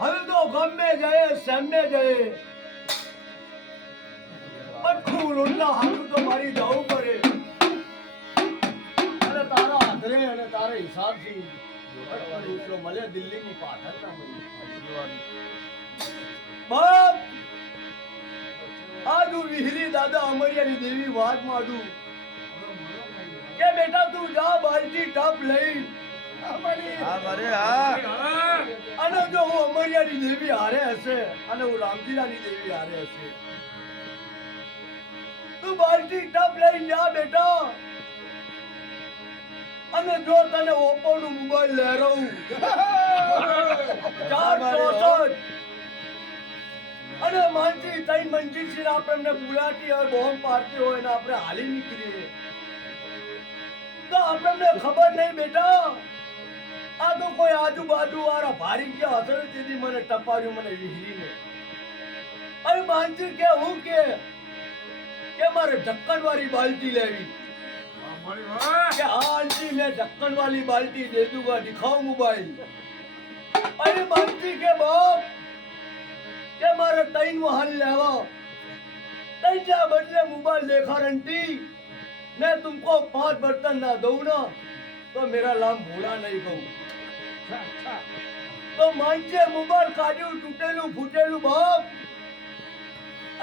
હવે તો ગમે જાય સામે જાય અખું રોટલા હાથું તો મારી જવું પડે અને તારા આધરે અને તારા હિસાબથી રોટલો મળે દિલ્હીની પાછળ ના મળી બાપ આજુ વિહરી દાદા અમરિયાની દેવી વાત માંડું કે બેટા તું જા બાલટી ટપ લઈ અને જો હું અમરિયાની દેવી હારે હશે અને હું રામજીરાની દેવી હારે હશે તું બાલટી ટપ લઈ જા બેટા અને જો તને ઓપ્પો નું મોબાઈલ લહેરાવું 464 અને માનસી તઈ મંજિલ થી આપણે બુલાટી હોય બોમ્બ પાડતી હોય ને આપણે હાલી નીકળીએ તો આપણને ખબર નહીં બેટા આ તો કોઈ આજુબાજુ વાળા ભારી ગયા હશે તેથી મને ટપાર્યું મને વિહરીને અરે માનસી કે હું કે મારે ઢક્કન વાળી બાલ્ટી લેવી કે આંટી મેં ઢક્કન वाली बाल्टी दे दूंगा दिखाओ मोबाइल अरे मानती के बाप के मारे टाइम वहां लेवा टाइम जा बदले मोबाइल देखा रंटी मैं तुमको 5 बर्तन ना दूं ना तो मेरा नाम भूला नहीं कहूं तो मानचे मोबाइल काढ्યું તૂટેલું ફૂટેલું બાપ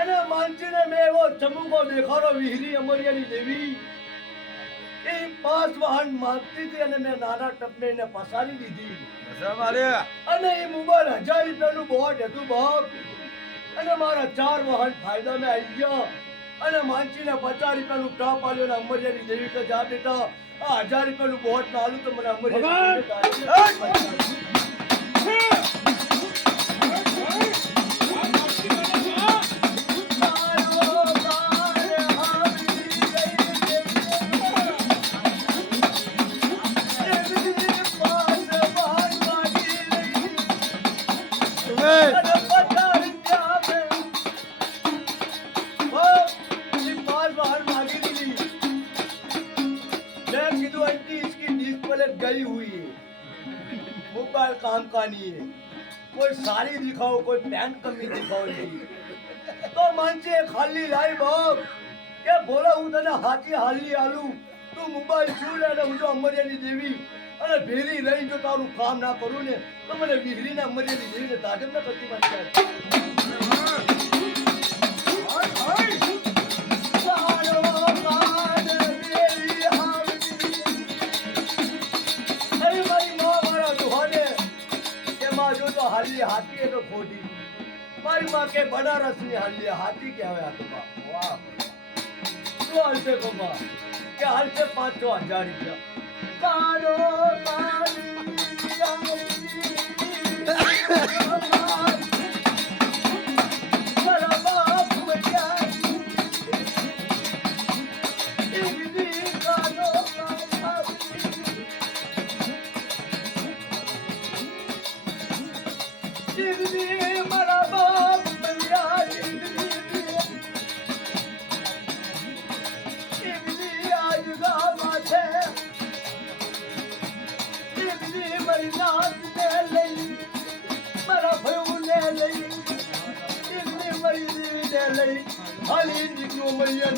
અને માનચીને મેં એવો ચમુકો દેખાડો વિહરી અમરિયાની દેવી એ 5 વાહન માંગતી હતી અને મેં નાના ટપને એને ફસાવી દીધી અને એ મોબાઈલ 1000 રૂપિયાનું બોટ હતું બાપ અને મારા 4 વાહન ફાયદા મેં આવી ગયા અને માનસીને 50 રૂપિયાનું ટપ આલ્યો ને અમરિયાની દેવી કે જા બેટા આ 1000 રૂપિયાનું બોટ ના આલું તો મને અમરિયાની गई हुई है मोबाइल काम का नहीं है कोई साड़ी दिखाओ कोई पैंट कमी दिखाओ नहीं तो मानसे खाली लाई बाप के बोला हूं तने हाथी हाली आलू तू मोबाइल छू ले ने मुझे अमरियानी देवी અને ભેરી રહી જો તારું કામ ના કરું ને તો મને વિહરીને અમરિયાની દેવીને તાજબ ન કરતી મારી हाली हाथी है तो खोटी मारी माँ के बनारस में हाली हाथी क्या है वाह तो हाल से कोमा क्या हाल से 500,000 रुपया कारो हाली निकलो मैया